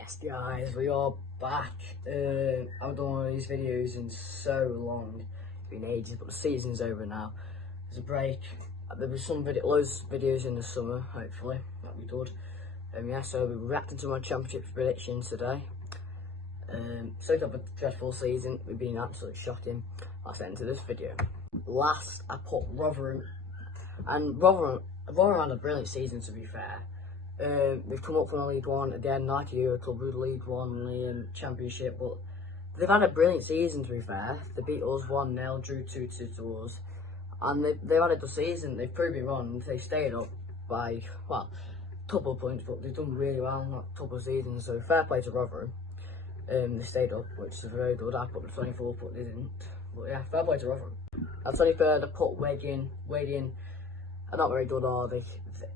Yes guys, we are back. I've done one of these videos in so long, it's been ages, but the season's over now. There's a break. There'll be loads of videos in the summer, hopefully, that'll be good. Yeah, so we'll be reacting to my championship predictions today. So it's got a dreadful season, we've been absolutely shocking. Let's get into this video. Last, I put Rotherham, and Rotherham had a brilliant season, to be fair. They've come up from the League One again, like a club with League One and Championship, but they've had a brilliant season, to be fair. They beat us 1-0, drew 2-2 to us, and they've had a good season. They've proved me wrong. They stayed up by, well, a couple of points, but they've done really well in that couple of seasons, so fair play to Rotherham. They stayed up, which is very good. I put the 24, but they didn't. But yeah, fair play to Rotherham. At 23rd, I put Wigan. Are not very good, are they?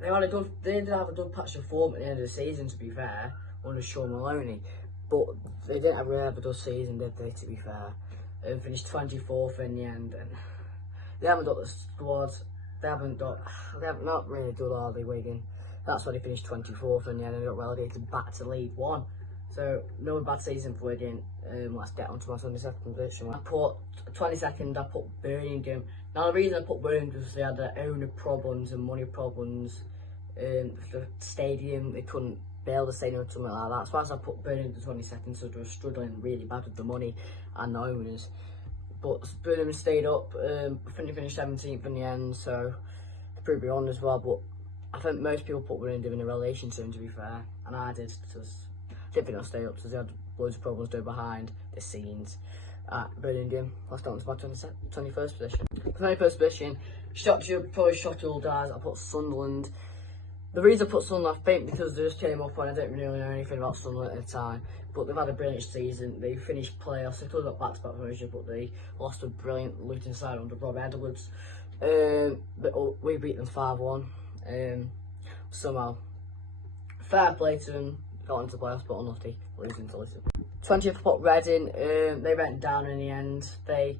They did have a good patch of form at the end of the season, to be fair, under Sean Maloney. But they didn't really have a good season, did they, to be fair? Finished 24th in the end, and they haven't got the squad. They haven't not really good, are they, Wigan? That's why they finished 24th in the end and got relegated back to League One. So, no bad season for Wigan. Let's get on to my 22nd position. I put 22nd, I put Birmingham. Now, the reason I put Birmingham was they had their owner problems and money problems. The stadium, they couldn't build the stadium or something like that. So, as I put Birmingham to 22nd, so they were struggling really bad with the money and the owners. But Birmingham stayed up. I think they finished 17th in the end, so they proved me on as well. But I think most people put Birmingham in a relegation zone, to be fair, and I did, because I didn't think they'll stay up, because they had loads of problems down behind the scenes at Birmingham. Let's go on to my 21st position. 21st position, probably shocked you all guys, I put Sunderland. The reason I put Sunderland, I think, because they just came up and I didn't really know anything about Sunderland at the time. But they've had a brilliant season. They finished playoffs. They could have got back-to-back promotion, but they lost a brilliant Luton side under Rob Edwards. But we beat them 5-1. Somehow, fair play to them. Got into the playoffs, but unlucky, losing to Luton. 20th, put Reading. They went down in the end. They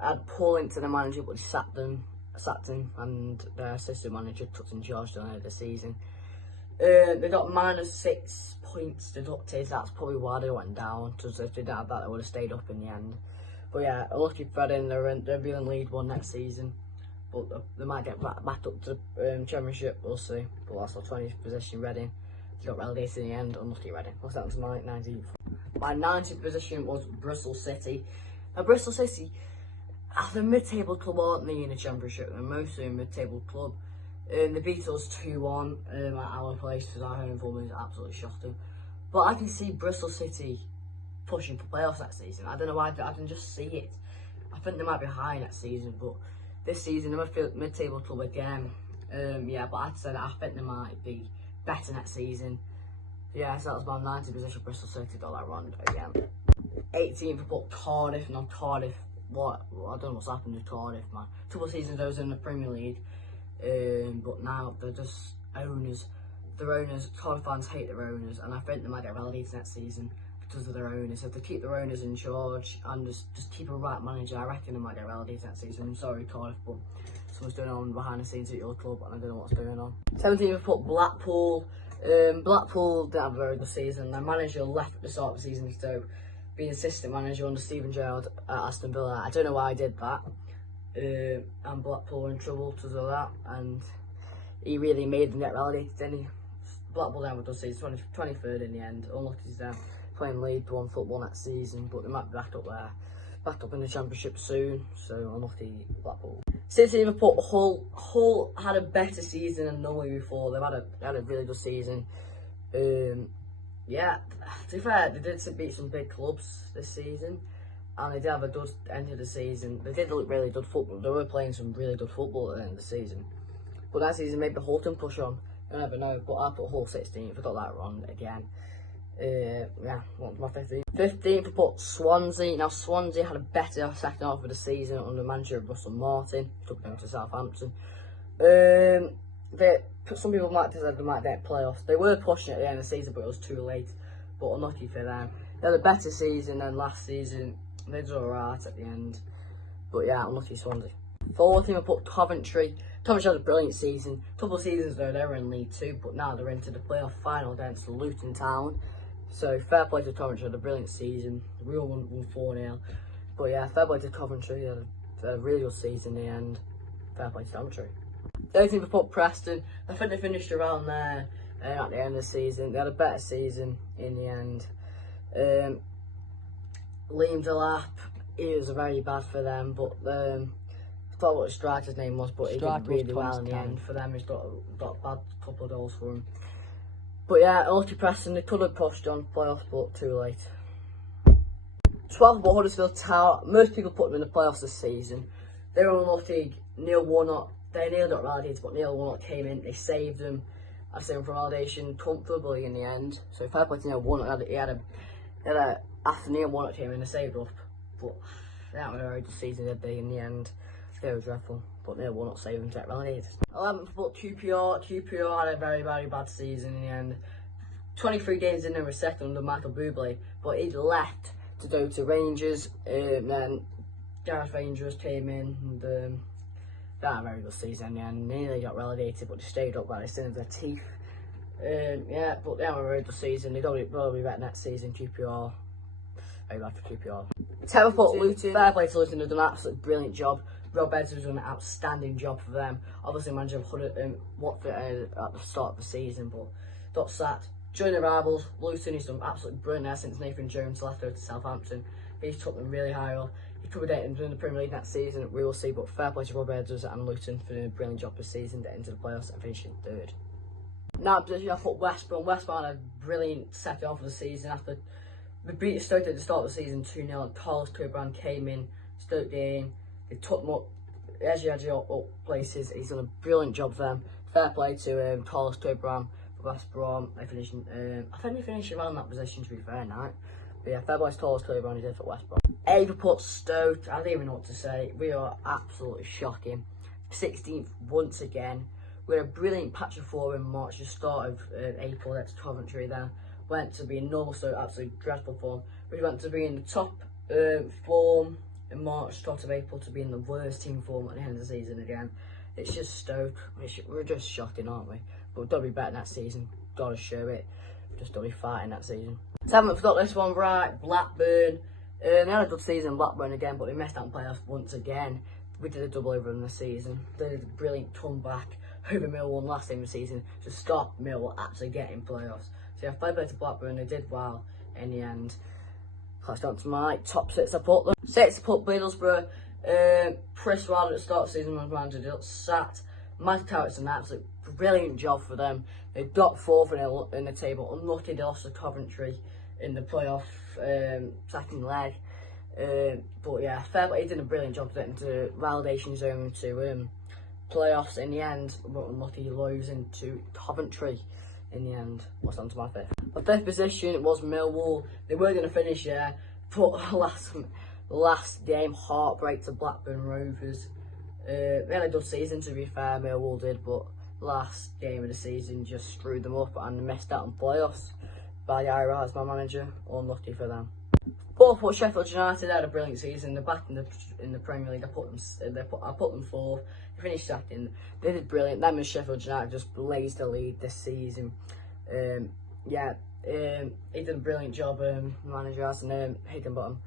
had Paul into the manager, but he sacked him, and their assistant manager took in charge at the end of the season. They got -6 points deducted. That's probably why they went down, because if they didn't have that, they would have stayed up in the end. But yeah, unlucky for Reading. They'll be in League One next season, but they might get back up to the Championship. We'll see. But that's our 20th position, Reading. They got relegated in the end, unlucky Reading. What's that to my 19th? My 19th position was Bristol City. Now, Bristol City, they're a mid-table club, aren't they, in the Championship? They're mostly a mid-table club. They beat us 2-1 at our place, because our home form is absolutely shocking. But I can see Bristol City pushing for playoffs next season. I don't know why, I can just see it. I think they might be high next season, but this season they're a mid-table club again. Yeah, but I'd say that I think they might be better next season. Yeah, so that was my 90th position. Bristol City got that wrong again. 18th, I put Cardiff. Now Cardiff, I don't know what's happened to Cardiff, man. A couple of seasons I was in the Premier League, but now they're just owners. Their owners, Cardiff fans hate their owners, and I think they might get relegated next season because of their owners. If they keep their owners in charge and just keep a right manager, I reckon they might get relegated next season. I'm sorry, Cardiff, but something's going on behind the scenes at your club, and I don't know what's going on. 17th, I put Blackpool. Blackpool didn't have a very good season. Their manager left at the start of the season to be an assistant manager under Steven Gerrard at Aston Villa. I don't know why he did that. And Blackpool were in trouble because of that, and he really made them get relegated, didn't he? Blackpool didn't have a good season, 23rd in the end. Unlucky to them, playing League One football next season, but they might be back up there, back up in the Championship soon, so unlucky Blackpool. 16th, I put Hull. Hull had a better season than normally before. They had a really good season. Yeah, to be fair, they did beat some big clubs this season, and they did have a good end of the season. They did look really good football. They were playing some really good football at the end of the season. But that season, maybe Hull can push on. You never know. But I put Hull 16th. I got that wrong again. Yeah, what's my 15th? 15th, I put Swansea. Now, Swansea had a better second half of the season under manager Russell Martin. Took them to Southampton. Some people might have said they might get playoffs. They were pushing at the end of the season, but it was too late. But unlucky for them. They had a better season than last season. They did alright at the end. But yeah, unlucky Swansea. 14th, I put Coventry. Coventry had a brilliant season. A couple of seasons ago, they were in League Two, but now they're into the playoff final against Luton Town. So fair play to Coventry, had a brilliant season. We all won 4-0. But yeah, fair play to Coventry, had a really good season in the end. Fair play to Coventry. The only thing we put Preston, I think they finished around there at the end of the season. They had a better season in the end. Liam Delap, he was very bad for them, but I forgot what the striker's name was, but he did really well in the end for them. He's got a bad couple of goals for him. But yeah, Ulster Preston, they could have pushed on playoffs, but too late. 12th, but Huddersfield Town, most people put them in the playoffs this season. They were unlucky. Neil Warnock, they nearly got relegated, but Neil Warnock came in, they saved them. I saved them from relegation comfortably in the end. So fair play to Neil Warnock, after Neil Warnock came in, they saved up. But that was a very good season, did they, in the end. They were dreadful, but Neil Warnock saved them to get relegated. 11th, but QPR had a very, very bad season in the end. 23 games in, they were second under Michael Bublé, but he left to go to Rangers, and then Gareth Rangers came in, and they had a very good season in the end. Nearly got relegated, but they stayed up by the skin of their teeth. Yeah, but they had a very good season. They got it probably better next season, QPR. Very bad for QPR. 10th, but Luton, fair play to Luton, they've done an absolutely brilliant job. Rob Edwards has done an outstanding job for them. Obviously, manager of Watford at the start of the season, but got sacked. During the rivals, Luton has done absolutely brilliant there since Nathan Jones left over to Southampton. He's took them really high up. He could be dating them in the Premier League next season, we will see, but fair play to Rob Edwards and Luton for doing a brilliant job this season, getting into the playoffs and finishing third. Now, position I put West Brom. West Brom had a brilliant second half of the season after they beat Stoke at the start of the season 2-0, and Carlos Cobran came in, Stoke game. They took them up, up places. He's done a brilliant job for them. Fair play to Carlos Cobran for West Brom. I think they finished around that position, to be fair, now. But yeah, fair play to Carlos Cobran, he did for West Brom. Liverpool Stoke, I don't even know what to say. We are absolutely shocking. 16th once again. We had a brilliant patch of form in March, the start of April, that's Coventry then. Went to be in normal Stoke, absolutely dreadful form. We went to be in the top form in March, start of April, to be in the worst team form at the end of the season again. It's just Stoke. We're just shocking, aren't we? But we've got to be better next season. Got to show it. Just got to be fighting that season. 7th, got this one right. Blackburn. They had a good season, Blackburn again, but they missed out in playoffs once again. We did a double over in the season. They did a brilliant comeback over Millwall last game of the season to stop Millwall actually getting playoffs. So yeah, fair play to Blackburn. They did well in the end. That's down to my top 6 I put them. 6 I put Middlesbrough. Chris Wilder at the start of the season was manager, they got sacked. Mike Carrick's an absolute brilliant job for them. They got 4th in the table. Unlucky they lost to Coventry in the playoff second leg. But yeah, fair play, he did a brilliant job getting to relegation zone to playoffs in the end, but unlucky losing to Coventry in the end. What's on to my 5th? My 5th position was Millwall. They were going to finish there, but last game, heartbreak to Blackburn Rovers. They had a good season, to be fair, Millwall did, but last game of the season just screwed them up and missed out on playoffs. Ira as my manager, unlucky for them. 4th, but Sheffield United had a brilliant season. They're back in the Premier League. I put them 4th. They finished second. They did brilliant. Them and Sheffield United just blazed the lead this season. Yeah, he did a brilliant job. Manager has Higginbottom.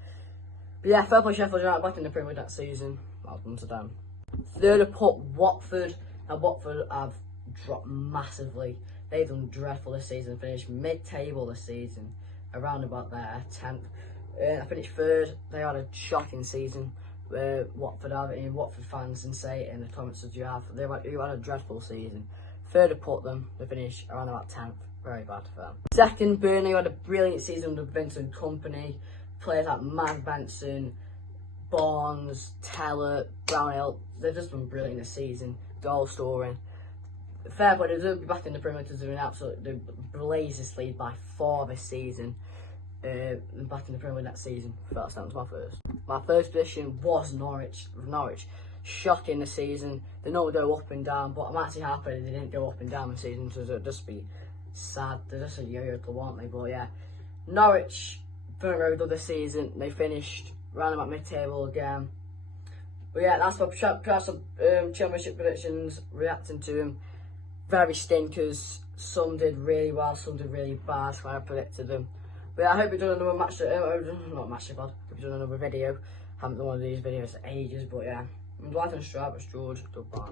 But yeah, fair play Sheffield United back in the Premier League that season. Well done to them. 3rd, I put Watford. Now Watford have dropped massively. They've done dreadful this season. Finished mid-table this season, around about there, 10th. I finished 3rd. They had a shocking season. Watford have it, and Watford fans can say it in the comments that you have. They've had a dreadful season. 3rd, I put them. They finished around about 10th. Very bad for them. 2nd, Burnley had a brilliant season under Vincent Kompany. Players like Mag Benson, Barnes, Teller, Brownhill. They've just been brilliant this season. Goal scoring. Fair play, they'll be back in the Premier League to do an absolute blaze this lead by 4 this season. Back in the Premier League next season. That's down to my 1st. My 1st position was Norwich. Norwich, shocking this season. They normally go up and down, but I'm actually happy they didn't go up and down this season, because it'd just be sad. They're just a yo-yo club, aren't they? But yeah, Norwich, very good this season. They finished round about mid-table again. But yeah, that's my championship predictions, reacting to them. Very stinkers. Some did really well, some did really bad when I predicted them. But yeah, I hope you've done another not match pod. Hope you've done another video. Haven't done one of these videos for ages, but yeah. I'm Dwight and Strap, it's George, goodbye.